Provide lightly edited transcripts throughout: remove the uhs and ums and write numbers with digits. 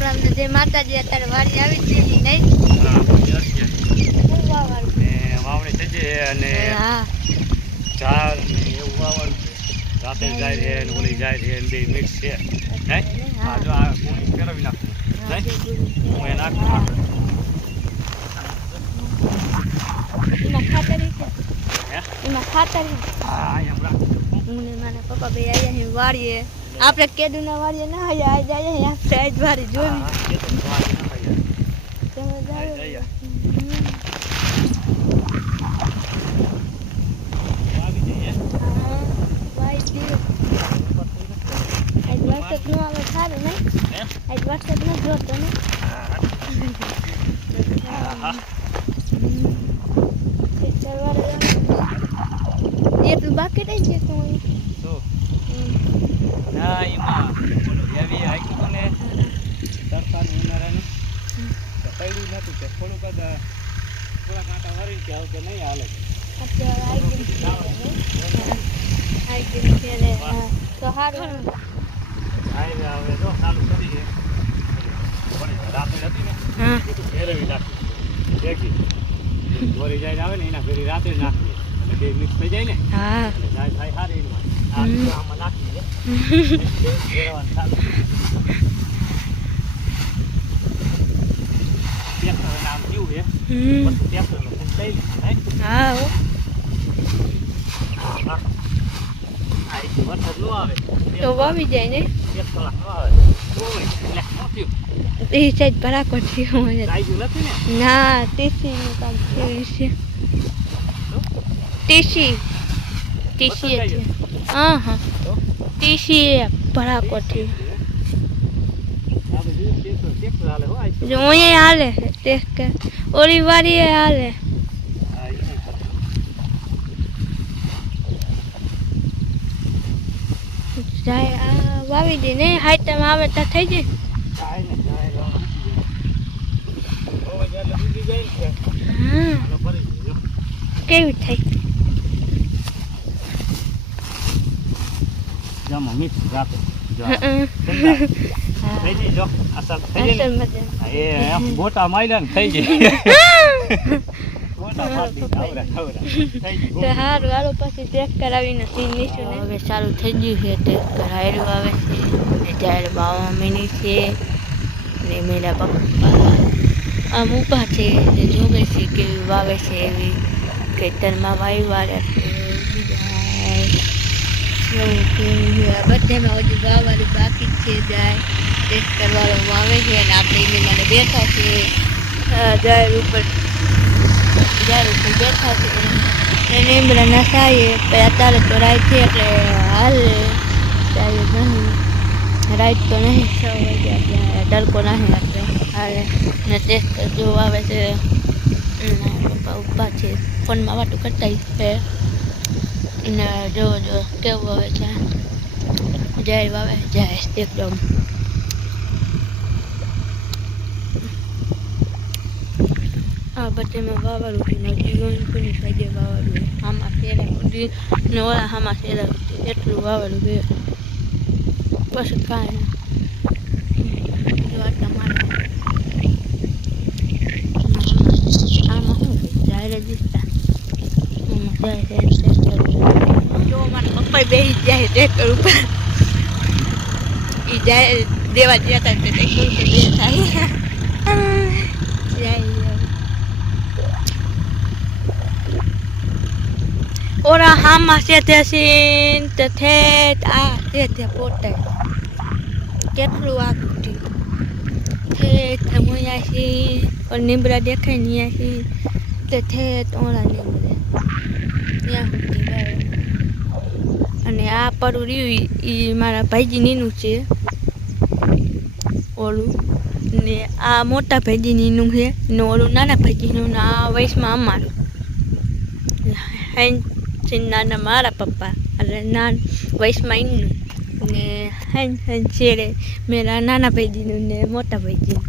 રામ ને જય માતાજી. અત્યારે વાડી આવી છે નહીં વાવણી થઈ છે અને ઝાડ ને એવું વાવવાનું છે. રાતે જાય છે ને ઓલી જાય છે ને બે મિક્સ છે. હા જો આ ગુણી ફેરવી નાખું હું એ નાખું. એમાં ખાતર હા એમ રાખું. હું ને મારા પપ્પા બે આવ્યા અહીં વાડીએ. આપણે કેદુના વાડીએ ના આવ્યા આજ આવ્યા આપણે આજ વાડી જોવી. તમે જાઓ વરસાદ નો આવે સારું નહીં. આજ વરસાદ ન જોતો ને એટલું બાકી રહી ગયું તું ના એમાં એવી આખી મને તરસાની ઉનાળાની તો પડ્યું નતું કે થોડુંક જ થોડા કાંટા વળી કે આવું કે નહીં હાલે અત્યારે આવી ગયું ફેરે તો સારું હવે જો ચાલુ કરી છે રાતે હતી ને ફેરવી નાખી દેખી દોરી જાય આવે ને એના ફેરી રાતે નાખીએ એટલે બે મિક્સ થઈ જાય ને એટલે જાય થાય સારી આમાં નાખીએ ફેરવાનું ચાલુ ટ્રેક્ટર નામ કેવું છે ટ્રેક્ટર લઈ વરસાદ ન આવે તો વાવી જાય ને 1 કલાક ન આવે એ સાઈડ બરાબર થયું નથી ને ના ટીસીનું કામ થયું છે ટીસી છે હા ટીસી બરાબર થયું જો અહીંયા હાલે ટેસ્ટ ઓલી વારી હાલે જાય વાવી દે ને હાઈટમ આવે તો થઈ જાય કેવી થઈ જમો મિક્સ રાતે થઈ જાય જો અસર થઈ જાય એ મોટા માયલા ને થઈ જાય સારું હાલો પછી ચેક કરાવીને નીચું ને હવે સારું થઈ ગયું છે ટ્રેક્ટર હાયરું આવે છે જ્યારે બાવા મહિની છે ને મેરા પપ્પા આમ ઊભા છે જે જોવે છે કેવી વાવે છે એવી ખેતરમાં વાવી વાળ્યા છે બધામાં હજુ વાવવાનું બાકી છે જાય ટેસ્ટ કરવાનો વાવે છે અને આપણે એને મને બેઠા છે જાહેર ઉપર બેઠા છે એને બધા નસાઈએ અત્યારે તો રાઈટ છે એટલે હાલ ત્યારે નહીં રાઈટ તો નહીં 6 વાગ્યા એટલે તડકો નહીં આપણે હાલે ને ટેસ્ટ જો આવે છે પપ્પા ઊભા છે ફોનમાં વાતું કરતા છે એને જો કેવું આવે છે જાય વાવે જાય એકદમ આ બધામાં વાવાળું છે ને જીવન કોની સાઈડે વાવાળું છે આમાં ફેરા ને ઓલા આમાં ફેરા એટલું વાવાળું છે પછી કાંઈ આટલા મારે આમાં શું જાય દિસતા આમાં જાય જો મારા પપ્પા બેસી જાય ટ્રેક્ટર ઉપર એ જાય દેવા જતા ટ્રેક્ટર ઉપર બે થાય જાય ઓરા હામાં છે ત્યાં તે થેટ આ તે પોતે કેટલું આખું થેટ મુયા છે ઓર નીમડા દેખાય ને છે તે થેટ ઓલા નીમડે ત્યાં સુધી અને આ પરું રહ્યું એ મારા ભાઈજીનીનું છે ઓલું ને આ મોટા ભાઈજીનીનું છે ને ઓલું નાના ભાઈજીનું ને આ વયસમાં અમારું નાના મારા પપ્પા એટલે વયસમાં એમનું ને છેડે મેરા નાના ભાઈજીનું ને મોટા ભાઈજીનું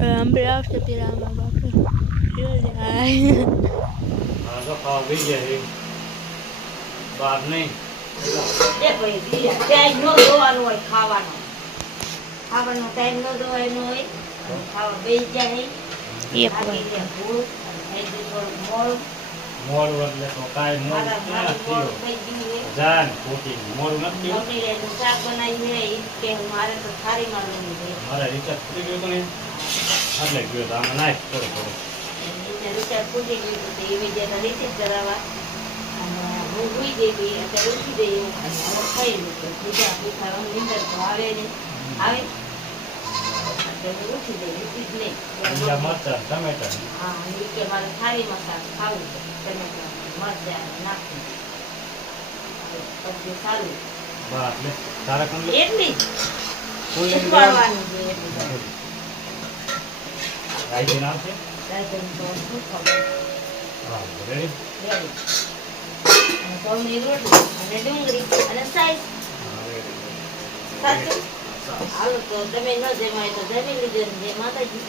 હમણાં આવશે પેલા આમાં બાપુ બહાર નહીં એ ભાઈ ત્યાં નો જોવાનું હોય ખાવાનું ખાવાનો ટાઈમ ન દવાય ન હોય ખાવા બેસી જાય એક લાગી વાર જાય ભૂખ એ થોડું મોડું મોડું એટલે તો કાંઈ મોડું મારા ક્યાં મોડું થયું? થઈ ગયું હોય જાન ખોટી મોડું નથી થયું. મમ્મી એનું શાક બનાવ્યું હોય ઈ કે મારે તો થાળીમાં લેવું છે મારે રિચાર્જ થઈ ગયું હતું ને એટલે ગયો તો આમાં નાખ થોડો થોડો. એને રિચાર્જ પૂછી ગયું તો એ વિદ્યાને રિસીવ કરાવવા અને હું સુઈ ગઈ હતી અત્યારે ઉઠી ગઈ એવું અને હવે ખાઈ લીધું બીજા પીઠા નીંદર તો આવે ને આવે અત્યારે ઉઠી ગઈ રિસીવ નહીં લીલા મરચાં, ટમેટાં. હા ઈ કે મારે થાળીમાં શાક ખાવું છે ટમેટા મરચાં નાખી પછી સારું બસ લે તારા કોણ લે એટલી જ ફૂલ લઈને ઉપાડવાની છે એટલી રાઈ જઈને આવશે. રાયતું તો શું ખબર હા રેડી. રેડી અને ઘઉંની રોટલી અને ડુંગળી અને સાઈઝ સાચું હાલો તો તમે ન જમાય તો જમી લીધું ને જય માતાજી